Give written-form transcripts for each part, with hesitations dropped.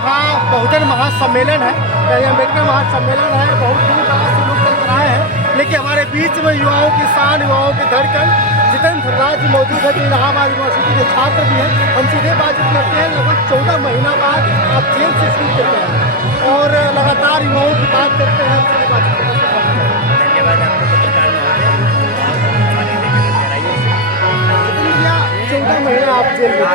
यहाँ बहुजन महासम्मेलन है, अम्बेडकर महासम्मेलन है। बहुत दूर दराज से लोग चल आए हैं, लेकिन हमारे बीच में युवाओं की शान, युवाओं की धड़कन जितेंद्र राज मौजूद है, जो इलाहाबाद यूनिवर्सिटी के छात्र भी हैं। हम सीधे बातचीत करते हैं। लगभग 14 महीना बाद आप जेल से छूट करते हैं और लगातार युवाओं की बात करते हैं। हम सीधे बातचीत करते हैं। धन्यवाद आपको पत्रकार महोदय। 14 महीना आप जेल में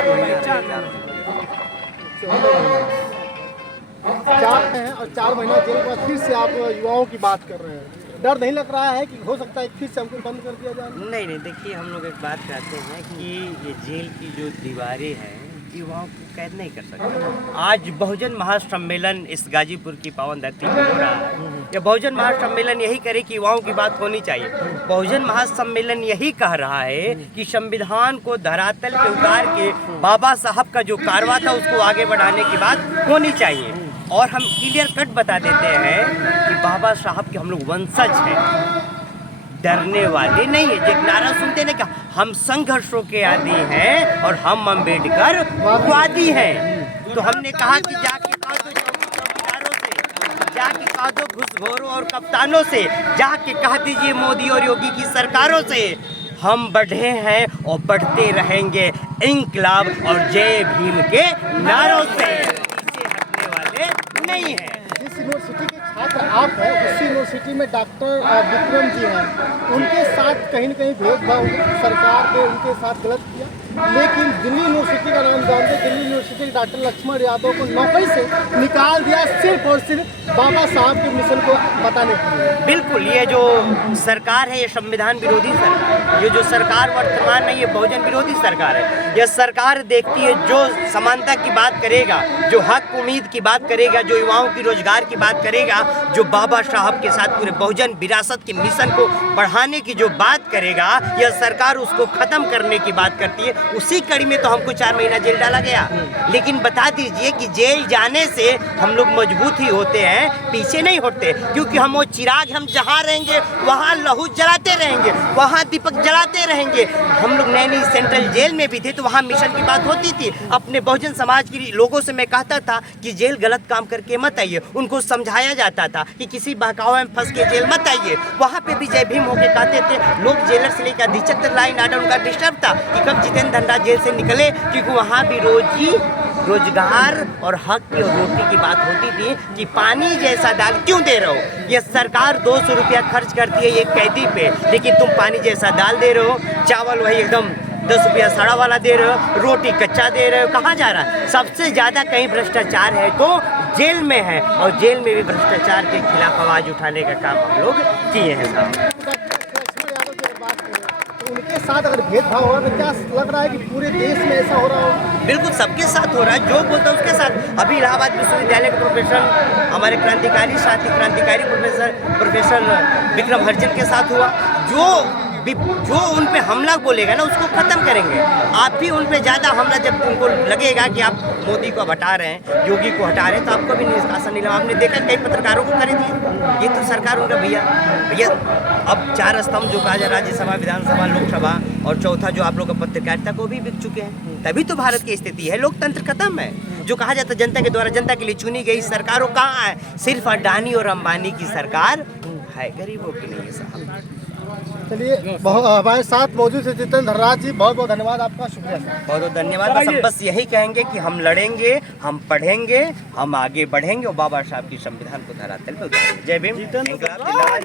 4 हैं और 4 महीना जेल के बाद फिर से आप युवाओं की बात कर रहे हैं। डर नहीं लग रहा है कि हो सकता है फिर से हमको बंद कर दिया जाए? नहीं, देखिए हम लोग एक बात कहते हैं कि ये जेल की जो दीवारें हैं युवाओं को कैद नहीं कर सकते। आज बहुजन महासम्मेलन इस गाजीपुर की पावन धरती पर हो रहा है। ये बहुजन महासम्मेलन यही करे कि युवाओं की बात होनी चाहिए। बहुजन महासम्मेलन यही कह रहा है कि संविधान को धरातल पे उतार के बाबा साहब का जो कारवा था उसको आगे बढ़ाने की बात होनी चाहिए। और हम क्लियर कट बता देते हैं कि बाबा साहब के हम लोग वंशज हैं, डरने वाले नहीं है। जो नारा सुनते ना क्या, हम संघर्षों के आदी हैं और हम अम्बेडकर वादी हैं। तो हमने कहा कि जाके कहा दो चौकीदारों से, जाके कहा दो घुसखोरों और कप्तानों से, जाके कह दीजिए मोदी और योगी की सरकारों से, हम बढ़े हैं और बढ़ते रहेंगे इंकलाब और जय भीम के नारों से। पीछे हटने वाले नहीं है। जिस यूनिवर्सिटी के छात्र आप हैं, उसी यूनिवर्सिटी में डॉक्टर विक्रम जी हैं। उनके साथ कहीं न कहीं भेदभाव सरकार ने उनके साथ गलत किया, लेकिन दिल्ली यूनिवर्सिटी का नाम जानते, दिल्ली यूनिवर्सिटी के डॉक्टर लक्ष्मण यादव को नौकरी से निकाल दिया सिर्फ और सिर्फ बाबा साहब के मिशन को बताने के लिए। बिल्कुल, ये जो सरकार है ये संविधान विरोधी सरकार है। ये जो सरकार वर्तमान में ये बहुजन विरोधी सरकार है। यह सरकार देखती है जो समानता की बात करेगा, जो हक उम्मीद की बात करेगा, जो युवाओं की रोजगार की बात करेगा, जो बाबा साहब के साथ पूरे बहुजन विरासत के मिशन को बढ़ाने की जो बात करेगा, यह सरकार उसको खत्म करने की बात करती है। उसी कड़ी में तो हमको 4 महीना जेल डाला गया। लेकिन बता दीजिए कि जेल जाने से हम लोग मजबूत ही होते हैं, पीछे नहीं होते। क्योंकि हम वो चिराग हम जहाँ रहेंगे वहाँ लहू जलाते रहेंगे, वहाँ दीपक जलाते रहेंगे। हम लोग नैनी सेंट्रल जेल में भी थे तो वहाँ मिशन की बात होती थी। अपने बहुजन समाज के लोगों से मैं कहता था कि जेल गलत काम करके मत आइए। उनको समझाया जाता था कि किसी बहकावे में फंस के जेल मत आइए। वहाँ पे भी जय भीम होके कहते थे। लोग जेलर से लेकर अधिकतर लाइन आर्डर उनका डिस्टर्ब था कि कब जितेंद्र धनराज जेल से निकले, क्योंकि वहाँ भी रोजगार और हक की और रोटी की बात होती थी कि पानी जैसा दाल क्यों दे रहे हो। ये सरकार 200 रुपया खर्च करती है एक कैदी पे, लेकिन तुम पानी जैसा दाल दे रहे हो, चावल वही एकदम 10 रुपया सड़ा वाला दे रहे हो, रोटी कच्चा दे रहे हो। कहाँ जा रहा है? सबसे ज़्यादा कहीं भ्रष्टाचार है तो जेल में है, और जेल में भी भ्रष्टाचार के खिलाफ आवाज़ उठाने का काम हम लोग किए हैं साहब। उनके साथ अगर भेदभाव हो रहा है तो क्या लग रहा है कि पूरे देश में ऐसा हो रहा हो? बिल्कुल सबके साथ हो रहा है, जो बोलता है उसके साथ। अभी इलाहाबाद विश्वविद्यालय के प्रोफेसर, हमारे क्रांतिकारी साथी क्रांतिकारी प्रोफेसर विक्रम हरिजन के साथ हुआ। जो उन पे हमला बोलेगा ना उसको खत्म करेंगे। आप भी उन पे ज़्यादा हमला, जब उनको लगेगा कि आप मोदी को हटा रहे हैं, योगी को हटा रहे हैं, तो आपको भी निष्कासन नहीं लगा। आपने देखा कई पत्रकारों को करे दिए। ये तो सरकार उनका भैया अब 4 स्तंभ जो कहा जाए, राज्यसभा, विधानसभा, लोकसभा, और चौथा जो आप लोग का पत्रकारिता को भी बिक चुके हैं। तभी तो भारत की स्थिति है, लोकतंत्र खत्म है। जो कहा जाता जनता के द्वारा जनता के लिए चुनी गई सरकारों कहाँ है? सिर्फ अडानी और अंबानी की सरकार है, गरीबों की नहीं है साहब। चलिए, हमारे साथ मौजूद है जितेंद्र धनराज जी, बहुत बहुत धन्यवाद आपका, शुक्रिया सर। बहुत बहुत धन्यवाद। बस हम बस यही कहेंगे कि हम लड़ेंगे, हम पढ़ेंगे, हम आगे बढ़ेंगे और बाबा साहब की संविधान को धरातल पर उतारेंगे। जय भीम, जिंदाबाद।